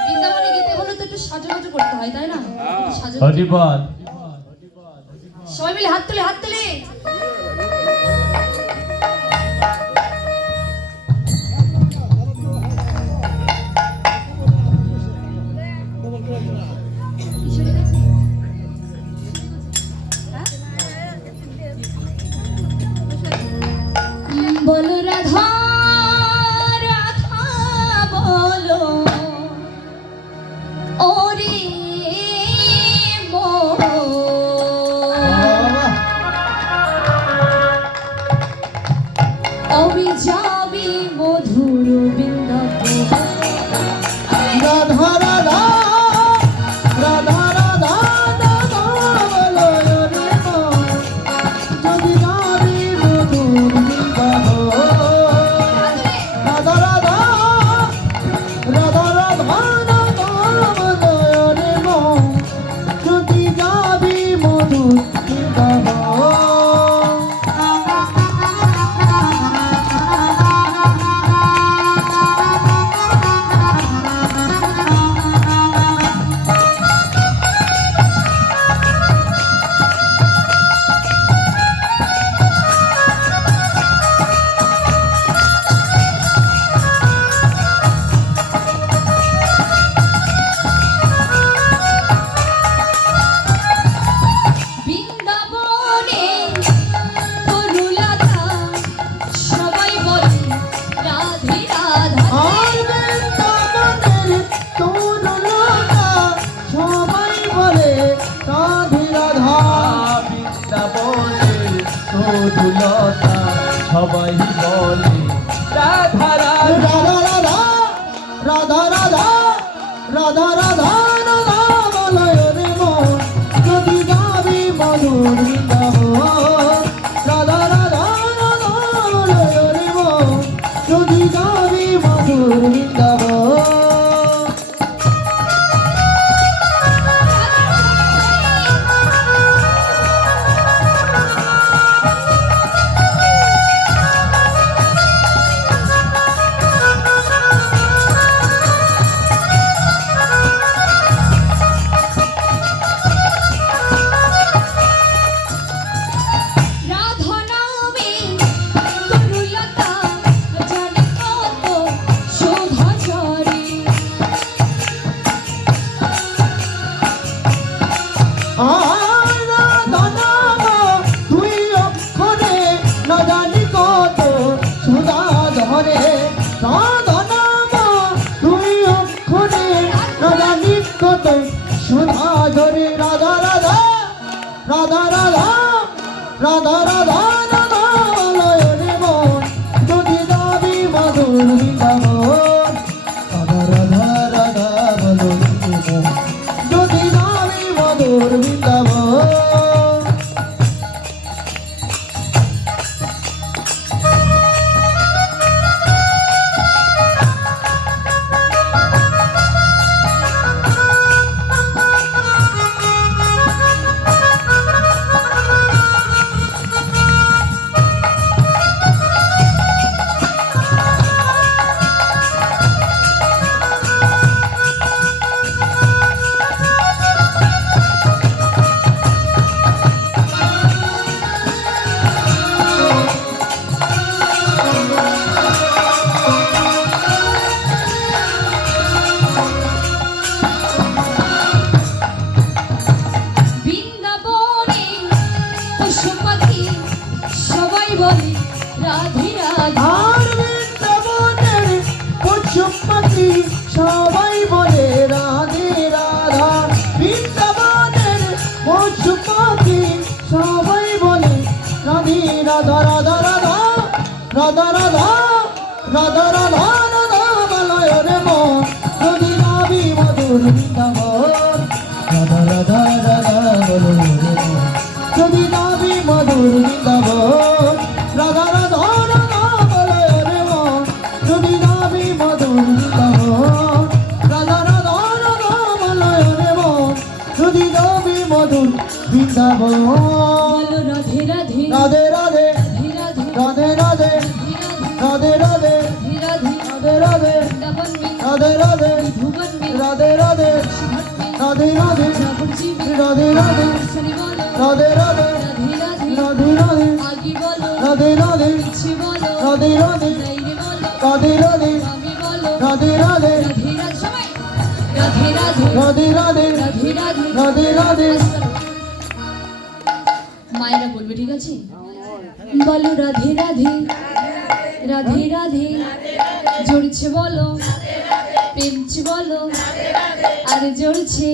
বৃন্দাবনে গেতে হলে তো একটু সাজুগুজু করতে হয় তাই না? হ্যাঁ। সাজু হরিবল। সবাই বলে, রাধা রাধা। রাধা রাধা রাধা রাধা রাধা রাধা বলয় রে মন। যদি গাবি মনুর রাধা রাধা রাধা বলয় রে মন। যদি গাবি মধুর বৃন্দাবন রাধা রাধা রাধা রাধা রাধে রাধে রাধে রাধে রাধে রাধে রাধে রাধে রাধে রাধে মায়েরা বলবে ঠিক আছে? বলো রাধে রাধে। রাধে রাধে। জড়ছে বলো প্রেমছে বলো আর জড়ছে।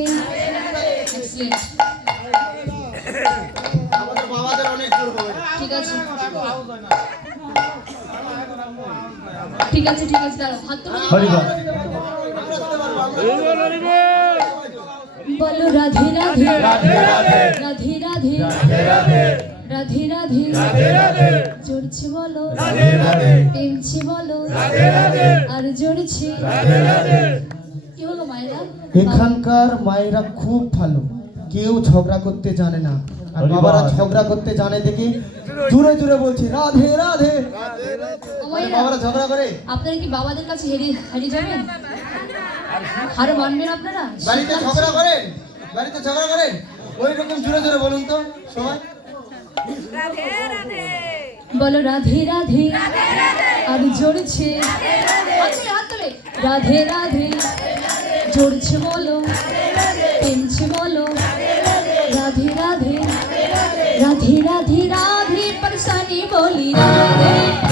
ঠিক আছে। ঠিক আছে ঠিক আছে দাঁড়াও হাত বলো। রাধে রাধে। রাধে রাধে। রাধে রাধে। রাধে জোরছি বলো। টেনছি বলো। আর জোরছি। কি হলো মায়েরা? এখানকার মায়েরা খুব ভালো। কেউ ঝগড়া করতে জানে না। আর বাবারা ঝগড়া করতে জানে দেখি। জুড়ে জুড়ে বলছি রাধে রাধে। বাবারা ঝগড়া করে। আপনারা কি বাবাদের কাছে হেরে হারিয়ে যাবেন? হারে মানবেন আপনারা? বাড়িতে ঝগড়া করেন। বাড়িতে ঝগড়া করেন। ওই রকম জুড়ে জুড়ে বলুন তো সবাই। বলো রাধে রাধে। আর জড়ছে রাধে রাধে। জড়ছে বলো। প্রেমছে বলো। Happy birthday.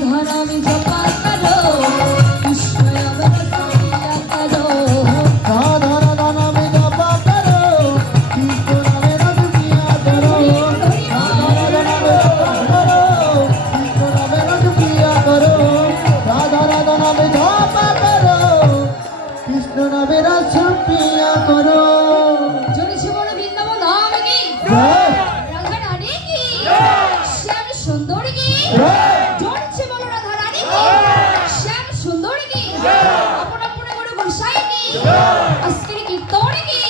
धनं जप আজকের কীর্তন কি?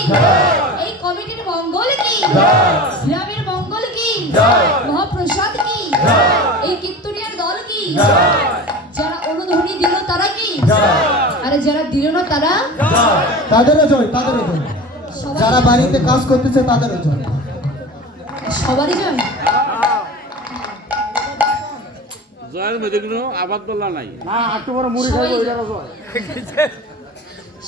এই কমিটির মঙ্গল কি? গ্রামের মঙ্গল কি? মহাপ্রসাদ কি? এই কীর্তনিয়ার দল কি? যারা অনুধ্বনি দিল তারা কি? আরে যারা দিল না তারা? তাদেরও জয় তাদেরও জয়। যারা বাড়িতে কাজ করতেছে তাদেরও জয়। সবারই জয়? জয়ের মধ্যে কোনো আবাদ বলা নাই। সবাই জয়।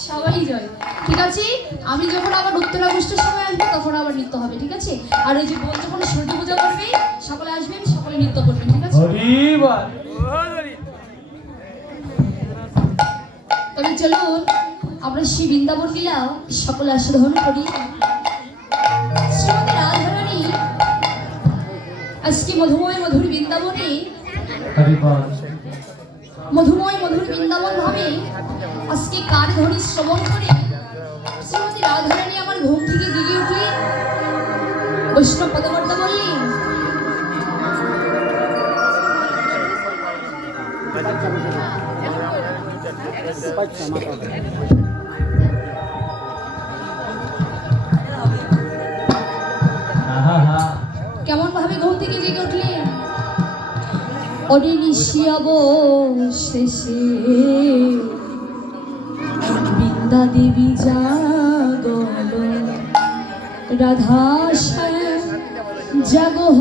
সবাই জয়। ঠিক আছে? আমি যখন আবার উত্তরাগস্টের সময় আসব তখন আবার নৃত্য হবে ঠিক আছে? আর ওই যে বোন যখন সূর্য পূজা করবে সকলে আসবেন সকলে নৃত্য করবেন ঠিক আছে? তবে চলুন আমরা শ্রী বৃন্দাবন লীলা সকলে আস্বাদন করি। শ্রীমতী রাধারানী আজকে মধুময় মধুর বৃন্দাবনে মধুময় মধুর বৃন্দাবন ভাবে আজকে কার ধরি শ্রবণ করে শ্রীমতী রাধারানী আমার ঘুম থেকে জেগে উঠলি বৈষ্ণব পদকর্তা বললি Thank. অনে নিশিয়াব শেষে। বৃন্দা দেবী জাগল। রাধা শ্যাম জাগহ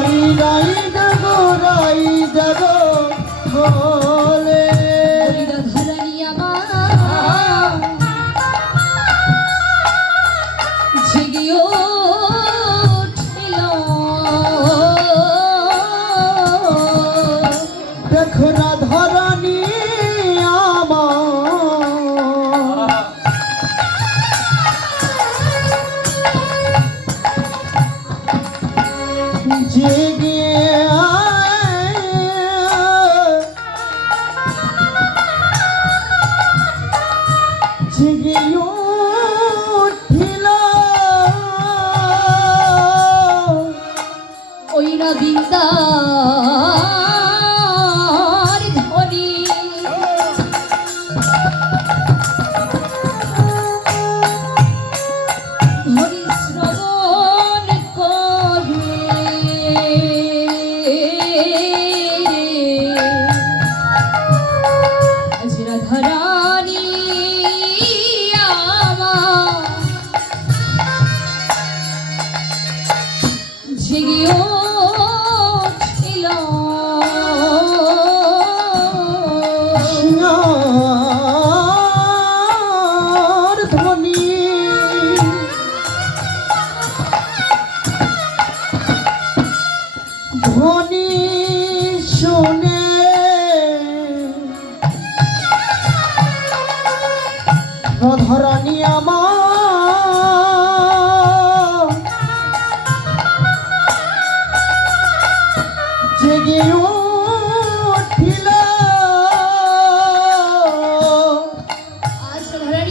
ওই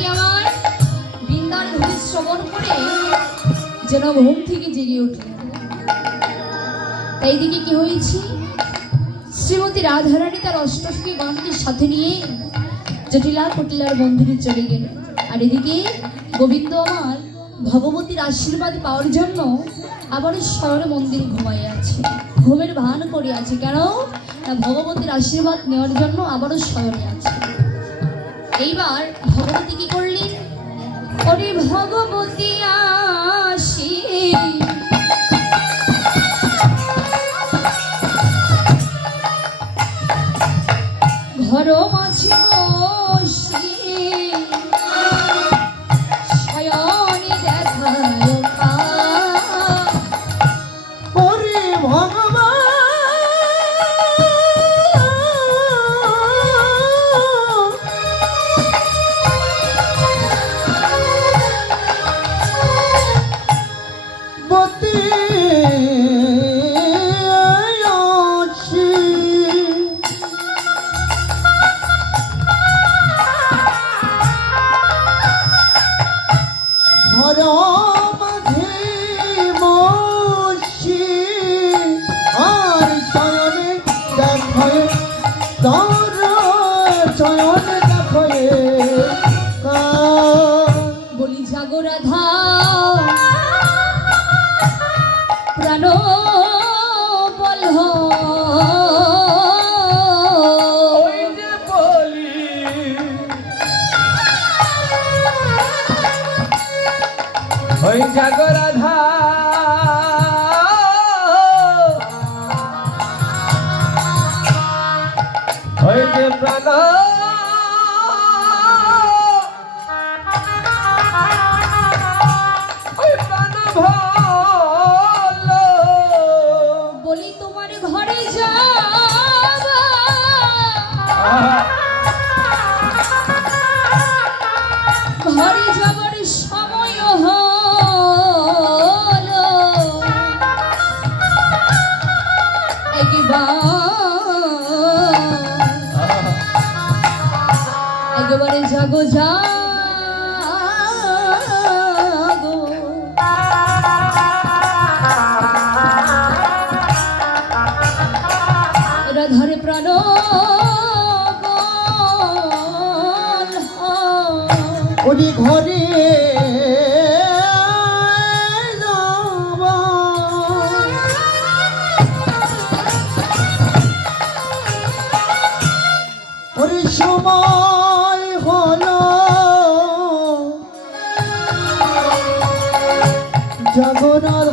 আজ আমার বৃন্দার ধ্বনি শ্রবণ করে যেন ঘুম থেকে জেগে উঠলেন এইদিকে কি হয়েছি? শ্রীমতী রাধারানী তার অষ্টসখী গণকে সাথে নিয়ে জটিলা কটিলার মন্দিরে চলে গেলেন আর এদিকে গোবিন্দ আমার ভগবতীর আশীর্বাদ পাওয়ার জন্য আবারও শহরে মন্দিরে ঘুমাই আছে। ঘুমের ভান করে আছে। কেন? ভগবতীর আশীর্বাদ নেওয়ার জন্য আবারও শহরে আছে। এইবার ভগবতী কি করলেন? ওরে ভগবতী আসি ওই জাগো রাধা। ওই যে প্রাণ। বলি তোমার ঘরে যা একবারে। জাগো জাগো। রাধার প্রাণ ঘরে সময় হলো। জগন্নাথ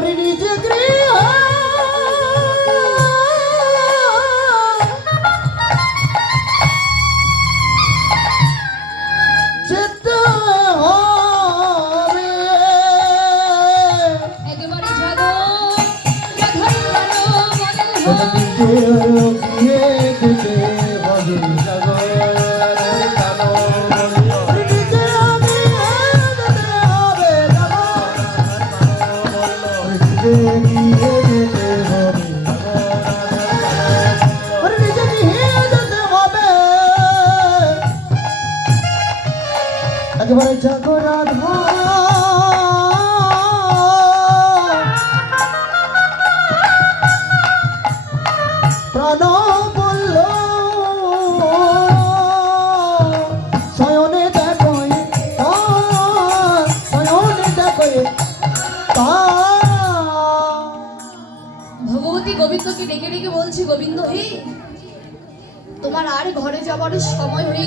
приведи একবার জগরাধ প্রাণ ভগবতী গোবিন্দকে ডেকে ডেকে বলছি, গোবিন্দ হে, তোমার আর ঘরে যাবার সময় হয়ে